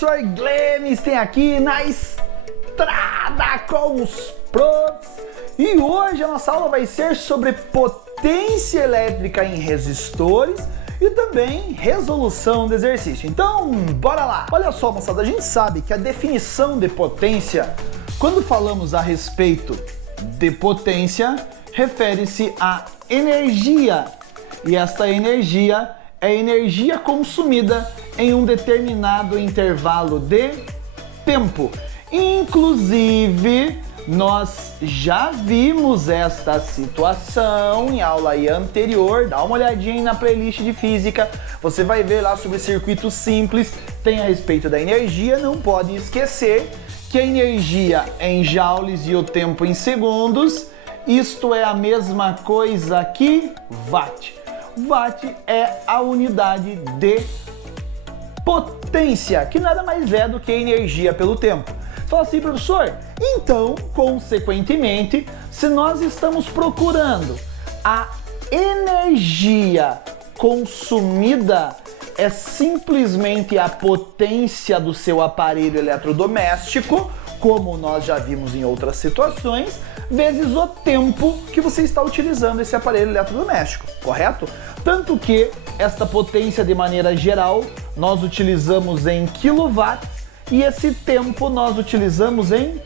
professor Glemes tem aqui na estrada com os profs. E hoje a nossa aula vai ser sobre potência elétrica em resistores e também resolução do exercício. Então, bora lá! Olha só, moçada, a gente sabe que a definição de potência, quando falamos a respeito de potência, refere-se à energia. E esta energia é energia consumida em um determinado intervalo de tempo. Inclusive, nós já vimos esta situação em aula anterior. Dá uma olhadinha aí na playlist de física, você vai ver lá sobre circuitos simples, tem a respeito da energia. Não pode esquecer que a energia é em joules e o tempo em segundos. Isto é a mesma coisa que watt. Watt é a unidade de potência, que nada mais é do que energia pelo tempo. Fala assim, professor, então, consequentemente, se nós estamos procurando a energia consumida, é simplesmente a potência do seu aparelho eletrodoméstico, como nós já vimos em outras situações, vezes o tempo que você está utilizando esse aparelho eletrodoméstico, correto? Tanto que esta potência, de maneira geral, nós utilizamos em quilowatts e esse tempo nós utilizamos em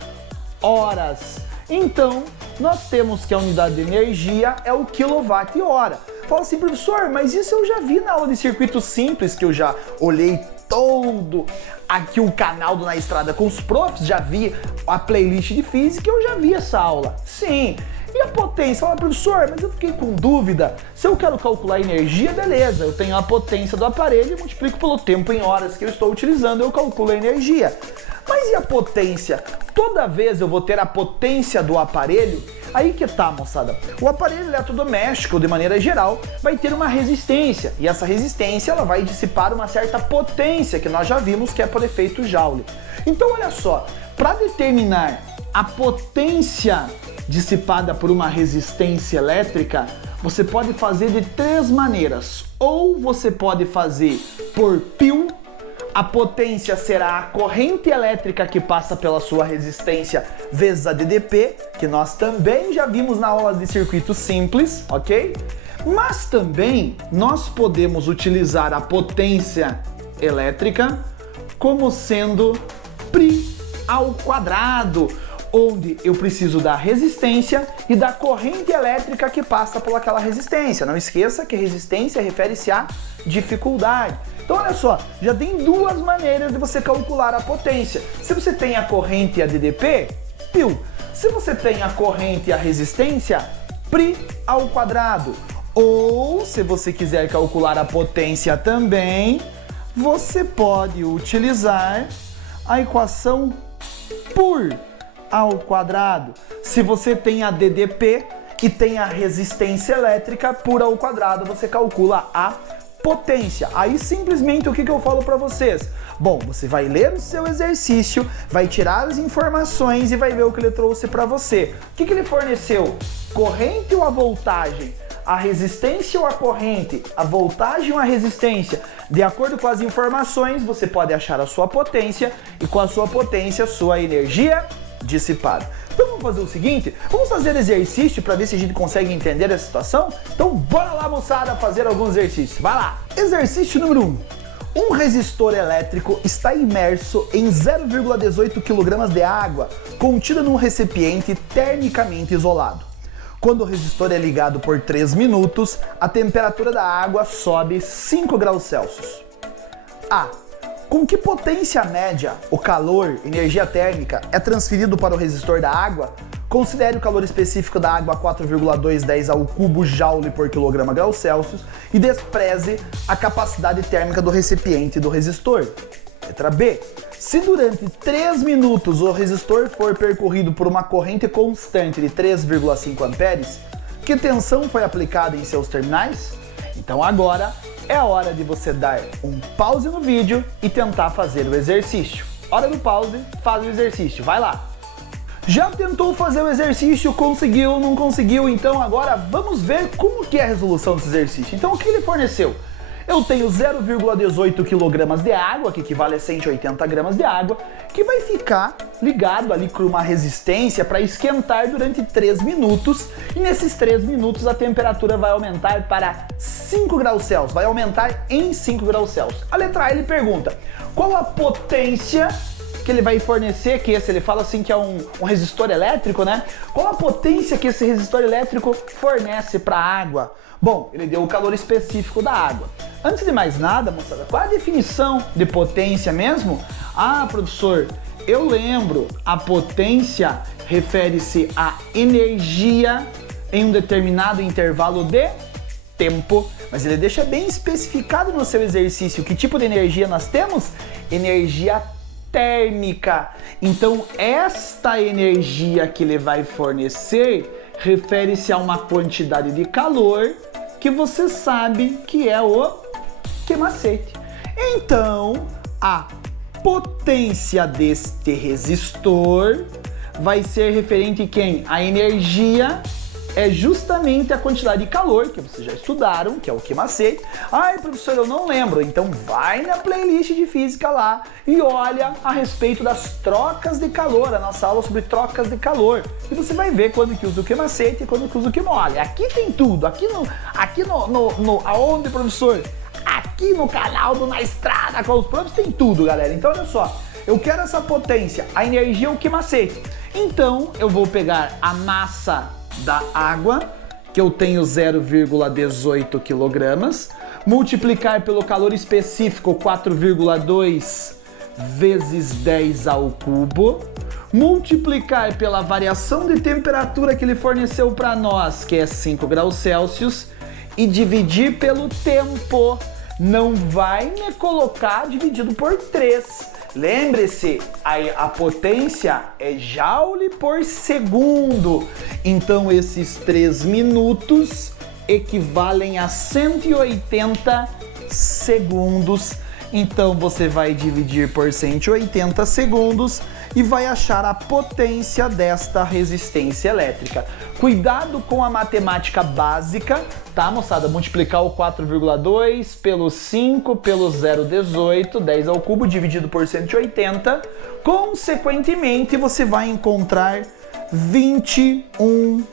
horas. Então, nós temos que a unidade de energia é o quilowatt-hora. Fala assim, professor, mas isso eu já vi na aula de circuitos simples, que eu já olhei todo aqui o canal do Na Estrada com os profs, já vi a playlist de física, eu já vi essa aula. Sim. E a potência? Fala, professor, mas eu fiquei com dúvida. Se eu quero calcular energia, beleza, eu tenho a potência do aparelho e multiplico pelo tempo em horas que eu estou utilizando, eu calculo a energia. Mas e a potência? Toda vez eu vou ter a potência do aparelho? Aí que tá, moçada. O aparelho eletrodoméstico, de maneira geral, vai ter uma resistência. E essa resistência ela vai dissipar uma certa potência, que nós já vimos que é por efeito Joule. Então, olha só, para determinar a potência dissipada por uma resistência elétrica, você pode fazer de três maneiras. Ou você pode fazer por π, a potência será a corrente elétrica que passa pela sua resistência vezes a ddP, que nós também já vimos na aula de circuitos simples, ok? Mas também nós podemos utilizar a potência elétrica como sendo π ao quadrado, onde eu preciso da resistência e da corrente elétrica que passa por aquela resistência. Não esqueça que resistência refere-se à dificuldade. Então olha só, já tem duas maneiras de você calcular a potência. Se você tem a corrente e a ddP, π. Se você tem a corrente e a resistência, π ao quadrado. Ou, se você quiser calcular a potência também, você pode utilizar a equação por ao quadrado. Se você tem a ddP e tem a resistência elétrica, por ao quadrado você calcula a potência. Aí simplesmente o que eu falo para vocês? Bom, você vai ler o seu exercício, vai tirar as informações e vai ver o que ele trouxe para você. O que ele forneceu? Corrente ou a voltagem? A resistência ou a corrente? A voltagem ou a resistência? De acordo com as informações, você pode achar a sua potência e com a sua potência, a sua energia dissipada. Então vamos fazer o seguinte, vamos fazer exercício para ver se a gente consegue entender a situação? Então bora lá, moçada, fazer alguns exercícios. Vai lá! Exercício número 1. Um resistor elétrico está imerso em 0,18 kg de água contida num recipiente termicamente isolado. Quando o resistor é ligado por 3 minutos, a temperatura da água sobe 5 graus Celsius. A. Com que potência média o calor, energia térmica, é transferido para o resistor da água? Considere o calor específico da água 4,210 ao cubo joule por quilograma graus Celsius e despreze a capacidade térmica do recipiente do resistor. Letra B. Se durante 3 minutos o resistor for percorrido por uma corrente constante de 3,5 amperes, que tensão foi aplicada em seus terminais? Então agora é a hora de você dar um pause no vídeo e tentar fazer o exercício. Hora do pause, faz o exercício, vai lá! Já tentou fazer o exercício, conseguiu, não conseguiu? Então agora vamos ver como que é a resolução desse exercício. Então o que ele forneceu? eu tenho 0,18 kg de água, que equivale a 180 gramas de água, que vai ficar ligado ali com uma resistência para esquentar durante 3 minutos, e nesses 3 minutos a temperatura vai aumentar para 5 graus Celsius, vai aumentar em 5 graus Celsius. A letra A ele pergunta, qual a potência que ele vai fornecer, que esse ele fala assim que é um resistor elétrico, né? Qual a potência que esse resistor elétrico fornece para a água? Bom, ele deu o calor específico da água. Antes de mais nada, moçada, qual a definição de potência mesmo? Ah, professor, eu lembro, a potência refere-se à energia em um determinado intervalo de tempo, mas ele deixa bem especificado no seu exercício que tipo de energia nós temos? Energia térmica. Então, esta energia que ele vai fornecer refere-se a uma quantidade de calor que você sabe que é o queimacete. Então, a potência deste resistor vai ser referente a quem? A energia é justamente a quantidade de calor, que vocês já estudaram, que é o queimacete. Ai, professor, eu não lembro. Então vai na playlist de física lá e olha a respeito das trocas de calor, a nossa aula sobre trocas de calor. E você vai ver quando que usa o queimacete e quando que usa o queimole. Aqui tem tudo, aonde, professor? Aqui no canal do Na Estrada com os Profs tem tudo, galera. Então olha só, eu quero essa potência, a energia é o queimacete. Então eu vou pegar a massa da água, que eu tenho 0,18 kg, multiplicar pelo calor específico 4,2 vezes 10 ao cubo, multiplicar pela variação de temperatura que ele forneceu para nós, que é 5 graus Celsius, e dividir pelo tempo. Não vai me colocar dividido por 3. Lembre-se, a potência é joule por segundo. Então esses 3 minutos equivalem a 180 segundos. Então você vai dividir por 180 segundos e vai achar a potência desta resistência elétrica. Cuidado com a matemática básica, tá, moçada? Multiplicar o 4,2 pelo 5 pelo 0,18, 10 ao cubo, dividido por 180. Consequentemente, você vai encontrar 21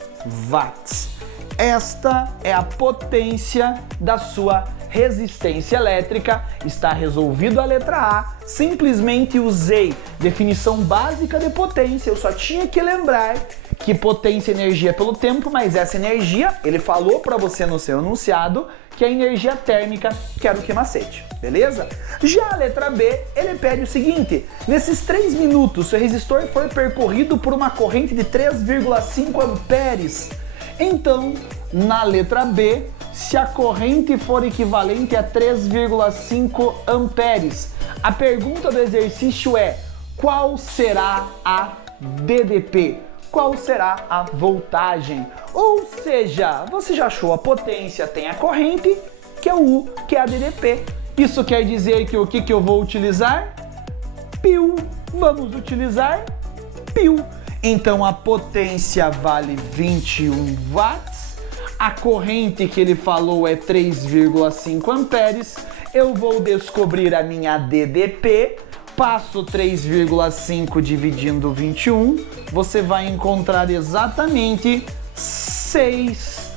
watts. Esta é a potência da sua resistência elétrica. Está resolvido a letra A. Simplesmente usei definição básica de potência. Eu só tinha que lembrar que potência é energia pelo tempo, mas essa energia, ele falou para você no seu enunciado, que é a energia térmica, que era o queimacete, beleza? Já a letra B, ele pede o seguinte, nesses 3 minutos, se o resistor for percorrido por uma corrente de 3,5 amperes, então, na letra B, se a corrente for equivalente a 3,5 amperes, a pergunta do exercício é, qual será a DDP? Qual será a voltagem? Ou seja, você já achou a potência, tem a corrente, que é o U, que é a DDP. Isso quer dizer que o que eu vou utilizar? Π. Vamos utilizar π. Então a potência vale 21 watts, a corrente que ele falou é 3,5 amperes, eu vou descobrir a minha DDP, passo 3,5 dividindo 21, você vai encontrar exatamente 6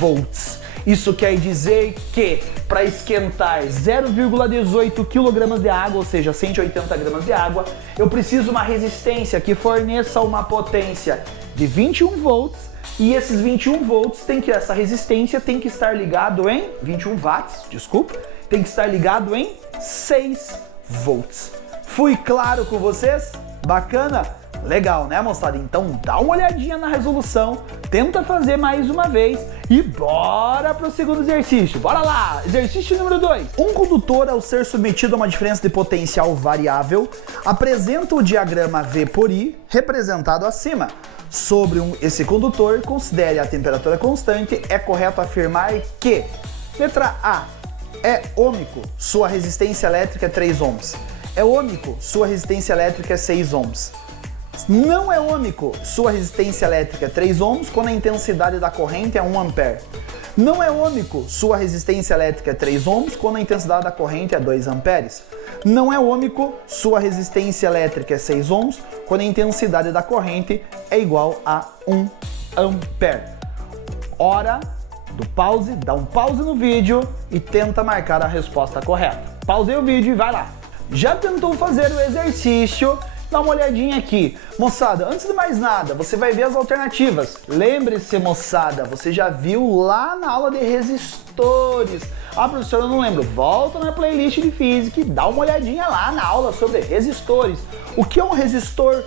volts. Isso quer dizer que para esquentar 0,18 kg de água, ou seja, 180 gramas de água, eu preciso de uma resistência que forneça uma potência de 21 volts, e esses 21 volts essa resistência tem que estar ligado em 21 watts, desculpa, tem que estar ligado em 6 volts. Fui claro com vocês? Bacana? Legal, né, moçada? Então dá uma olhadinha na resolução, tenta fazer mais uma vez e bora pro segundo exercício. Bora lá! Exercício número 2. Um condutor, ao ser submetido a uma diferença de potencial variável, apresenta o diagrama V por I, representado acima. Sobre esse condutor, considere a temperatura constante, é correto afirmar que, letra A, é ômico, sua resistência elétrica é 3 ohms. É ômico, sua resistência elétrica é 6 ohms. Não é ômico, sua resistência elétrica é 3 ohms quando a intensidade da corrente é 1 ampere. Não é ômico, sua resistência elétrica é 3 ohms quando a intensidade da corrente é 2 amperes. Não é ômico, sua resistência elétrica é 6 ohms quando a intensidade da corrente é igual a 1 ampere. Hora do pause, dá um pause no vídeo e tenta marcar a resposta correta. Pausei o vídeo e vai lá. Já tentou fazer o exercício? Dá uma olhadinha aqui. Moçada, antes de mais nada, você vai ver as alternativas. Lembre-se, moçada, você já viu lá na aula de resistores. Ah, professor, eu não lembro. Volta na playlist de física e dá uma olhadinha lá na aula sobre resistores. O que é um resistor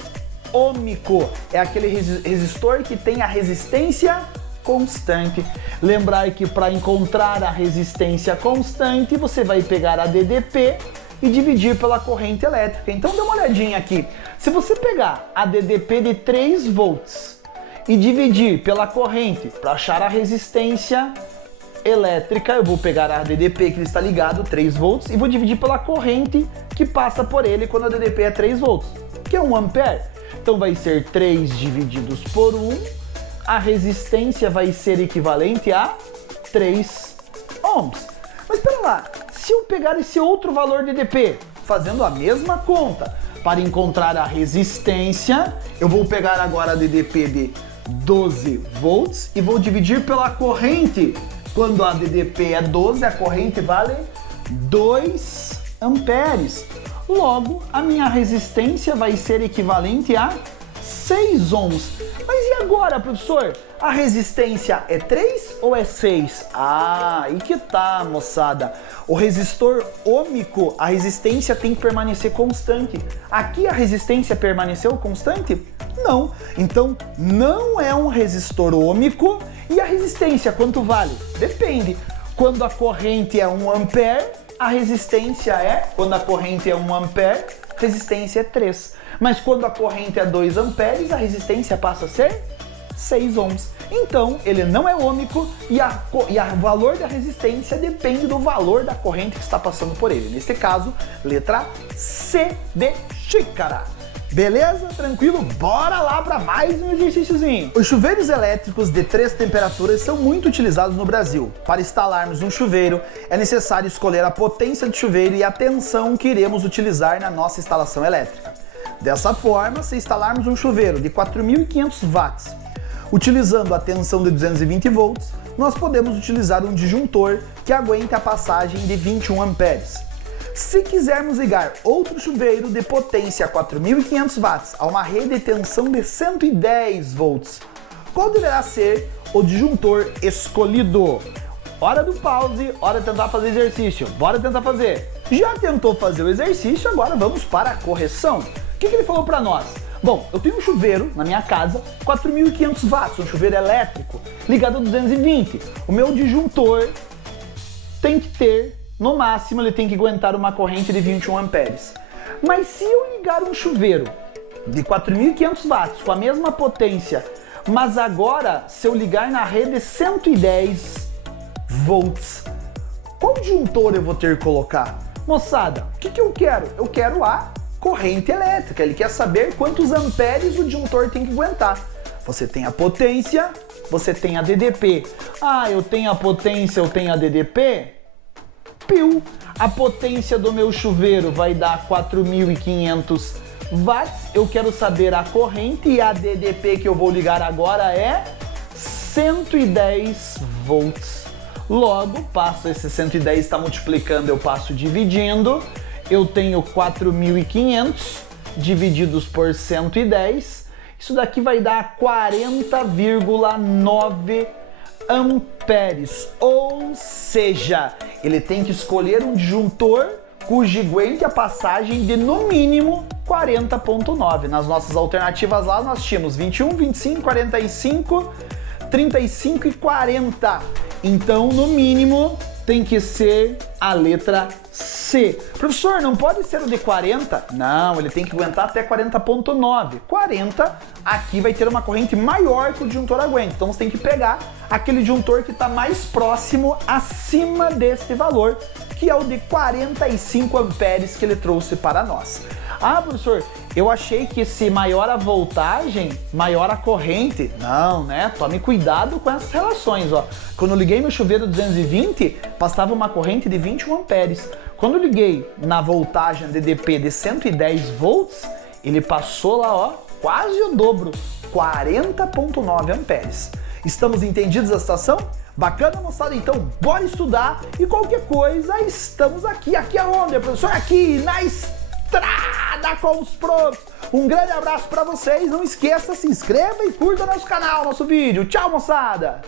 ômico? É aquele resistor que tem a resistência constante. Lembrar que para encontrar a resistência constante, você vai pegar a DDP e dividir pela corrente elétrica. Então dá uma olhadinha aqui. Se você pegar a DDP de 3 volts e dividir pela corrente para achar a resistência elétrica, eu vou pegar a DDP que ele está ligado, 3 volts, e vou dividir pela corrente que passa por ele quando a DDP é 3 volts, que é 1 ampere. Então vai ser 3 divididos por 1, a resistência vai ser equivalente a 3 ohms. Mas espera lá, se eu pegar esse outro valor de DP, fazendo a mesma conta, para encontrar a resistência, eu vou pegar agora a DDP de 12 volts e vou dividir pela corrente. Quando a DDP é 12, a corrente vale 2 amperes. Logo, a minha resistência vai ser equivalente a 6 ohms. Mas e agora, professor? A resistência é 3 ou é 6? Ah, aí que tá, moçada. O resistor ômico, a resistência tem que permanecer constante. Aqui a resistência permaneceu constante? Não. Então, não é um resistor ômico. E a resistência, quanto vale? Depende. Quando a corrente é 1 ampere, a resistência é, quando a corrente é 1 ampere, resistência é 3. Mas quando a corrente é 2 amperes, a resistência passa a ser 6 ohms. Então, ele não é ômico e o valor da resistência depende do valor da corrente que está passando por ele. Neste caso, letra C de xícara. Beleza? Tranquilo? Bora lá para mais um exercíciozinho. Os chuveiros elétricos de 3 temperaturas são muito utilizados no Brasil. Para instalarmos um chuveiro, é necessário escolher a potência do chuveiro e a tensão que iremos utilizar na nossa instalação elétrica. Dessa forma, se instalarmos um chuveiro de 4.500 watts, utilizando a tensão de 220 volts, nós podemos utilizar um disjuntor que aguente a passagem de 21 amperes. Se quisermos ligar outro chuveiro de potência 4.500 watts a uma rede de tensão de 110 volts, qual deverá ser o disjuntor escolhido? Hora do pause, hora de tentar fazer exercício. Bora tentar fazer. Já tentou fazer o exercício, agora vamos para a correção. O que ele falou para nós? Bom, eu tenho um chuveiro na minha casa, 4.500 watts, um chuveiro elétrico, ligado a 220. O meu disjuntor tem que ter, no máximo, ele tem que aguentar uma corrente de 21 amperes. Mas se eu ligar um chuveiro de 4.500 watts com a mesma potência, mas agora, se eu ligar na rede 110 volts, qual disjuntor eu vou ter que colocar? Moçada, o que eu quero? Eu quero a corrente elétrica, ele quer saber quantos amperes o disjuntor tem que aguentar. Você tem a potência, você tem a DDP. Ah, eu tenho a potência, eu tenho a DDP? Piu! A potência do meu chuveiro vai dar 4.500 watts. Eu quero saber a corrente e a DDP que eu vou ligar agora é 110 volts. Logo, passo esse 110, está multiplicando, eu passo dividindo. Eu tenho 4.500 divididos por 110. Isso daqui vai dar 40,9 amperes. Ou seja, ele tem que escolher um disjuntor cujo aguente a passagem de no mínimo 40,9. Nas nossas alternativas lá nós tínhamos 21, 25, 45, 35 e 40. Então, no mínimo, tem que ser a letra C. Professor, não pode ser o de 40? Não, ele tem que aguentar até 40,9. 40, aqui vai ter uma corrente maior que o disjuntor aguenta. Então, você tem que pegar aquele disjuntor que está mais próximo acima desse valor, que é o de 45 amperes que ele trouxe para nós. Ah, professor, eu achei que se maior a voltagem, maior a corrente. Não, né? Tome cuidado com essas relações, ó. Quando eu liguei meu chuveiro 220, passava uma corrente de 21 amperes. Quando eu liguei na voltagem DDP de 110 volts, ele passou lá, ó, quase o dobro, 40,9 amperes. Estamos entendidos da situação? Bacana, moçada? Então, bora estudar e qualquer coisa, estamos aqui. Aqui aonde, professor? Aqui na Estrada com os Profs. Um grande abraço para vocês. Não esqueça, se inscreva e curta nosso canal, nosso vídeo. Tchau, moçada!